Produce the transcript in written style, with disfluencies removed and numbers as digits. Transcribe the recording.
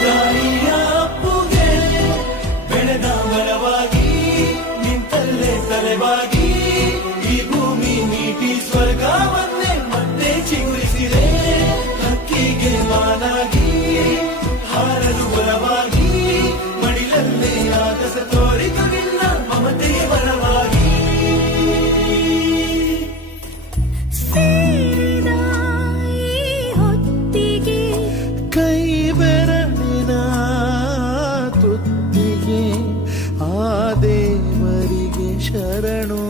ತಾಯಿಯ ಅಪ್ಪುಗೆ ಬೆಳೆದ ಮರವಾಗಿ ನಿಂತಲ್ಲೇ ತಲೆವಾಗಿ ಈ ಭೂಮಿ ನೀಟಿ ಸ್ವರ್ಗವನ್ನೇ ಮತ್ತೆ ಚಿಗುರಿಸಿದೆ. ಹಕ್ಕಿಗೆ ಮಾನಾಗಿ ಹಾರಲು ಬಲವಾಗಿ ಮಡಿಲಲ್ಲೇ ಆಗಸ ತೋರಿತು ನಿನ್ನ ಮಮತೆಯ ಬಲವಾಗಿ. ಸೇರಿದ ಈ ಹೊತ್ತಿಗೆ ಕೈ ಬೆರಳಿನ ತುತ್ತಿಗೆ ಆ ದೇವರಿಗೆ ಶರಣು.